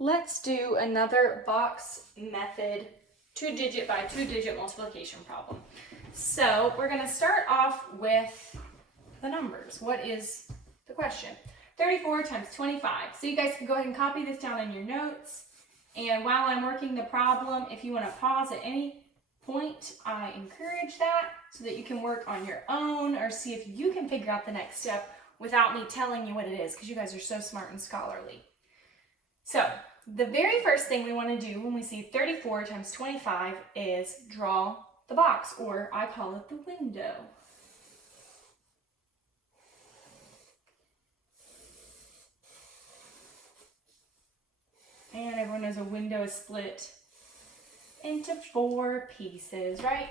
Let's do another box method 2-digit by 2-digit multiplication problem. So we're going to start off with the numbers. What is the question? 34 times 25. So you guys can go ahead and copy this down in your notes. And while I'm working the problem, if you want to pause at any point, I encourage that so that you can work on your own or see if you can figure out the next step without me telling you what it is, because you guys are so smart and scholarly. So the very first thing we want to do when we see 34 times 25 is draw the box, or I call it the window. And everyone knows a window is split into 4 pieces, right?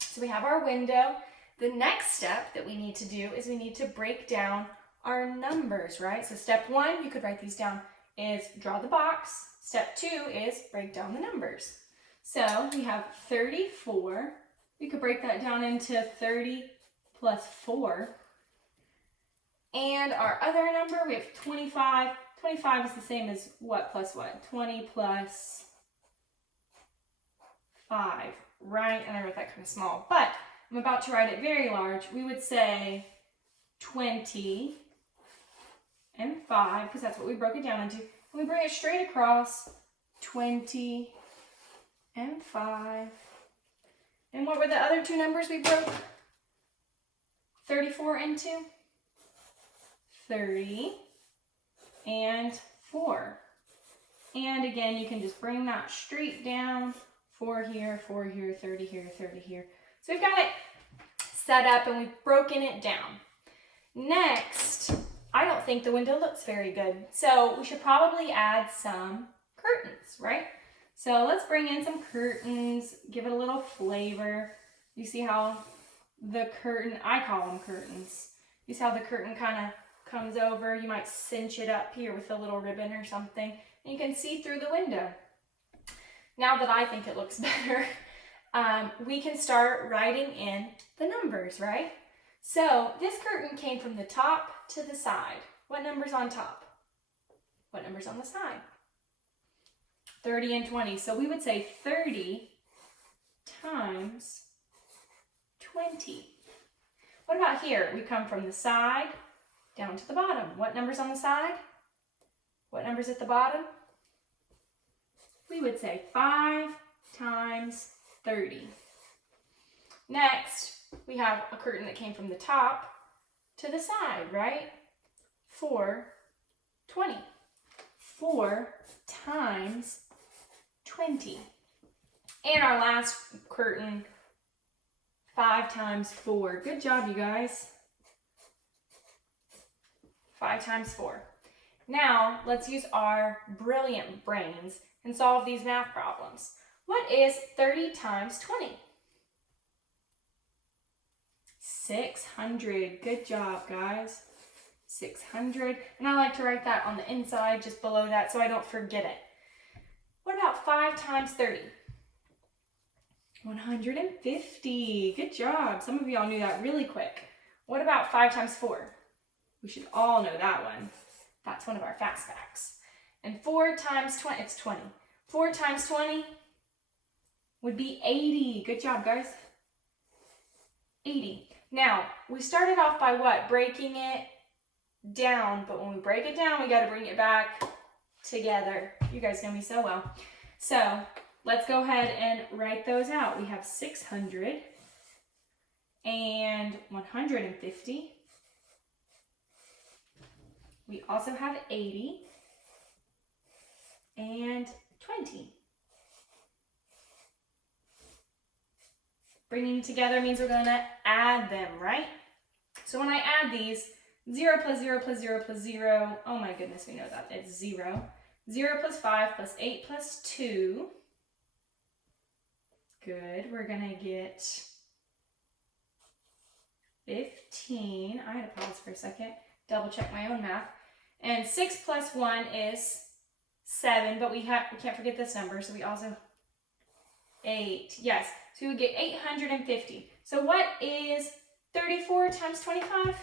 So we have our window. The next step that we need to do is we need to break down our numbers, right? So step 1, you could write these down, is draw the box. Step 2 is break down the numbers. So we have 34. We could break that down into 30 plus 4. And our other number, we have 25. 25 is the same as what plus what? 20 plus 5, right? And I wrote that kind of small, but I'm about to write it very large. We would say 20 and 5, because that's what we broke it down into. And we bring it straight across, 20 and 5. And what were the other two numbers we broke 34 into? 30 and 4. And again, you can just bring that straight down, 4 here, 4 here, 30 here, 30 here. So we've got it set up and we've broken it down. Next, I don't think the window looks very good, so we should probably add some curtains, right? So let's bring in some curtains, give it a little flavor. You see how the curtain, I call them curtains. You see how the curtain kind of comes over? You might cinch it up here with a little ribbon or something, and you can see through the window. Now that I think it looks better, we can start writing in the numbers, right? So this curtain came from the top to the side. What number's on top? What number's on the side? 30 and 20. So we would say 30 times 20. What about here? We come from the side down to the bottom. What number's on the side? What number's at the bottom? We would say 5 times 30. Next, we have a curtain that came from the top to the side, right? 4, 20. 4 times 20. And our last curtain, 5 times 4. Good job, you guys. 5 times 4. Now, let's use our brilliant brains and solve these math problems. What is 30 times 20? 600. Good job, guys. 600. And I like to write that on the inside just below that so I don't forget it. What about 5 times 30? 150. Good job. Some of y'all knew that really quick. What about 5 times 4? We should all know that one. That's one of our fast facts. And 4 times 20, it's 20. 4 times 20 would be 80. Good job, guys. 80. Now, we started off by what? Breaking it down. But when we break it down, we got to bring it back together. You guys know me so well. So let's go ahead and write those out. We have 600 and 150. We also have 80 and 20. Bringing together means we're going to add them, right? So when I add these, 0 plus 0 plus 0 plus 0, oh my goodness, we know that, it's 0. 0 plus 5 plus 8 plus 2. Good, we're going to get 15. I had to pause for a second, double check my own math. And 6 plus 1 is 7, but we can't forget this number, so we also 8. Yes, so we would get 850. So what is 34 times 25?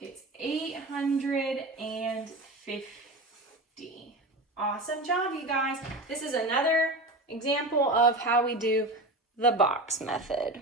It's 850. Awesome job, you guys. This is another example of how we do the box method.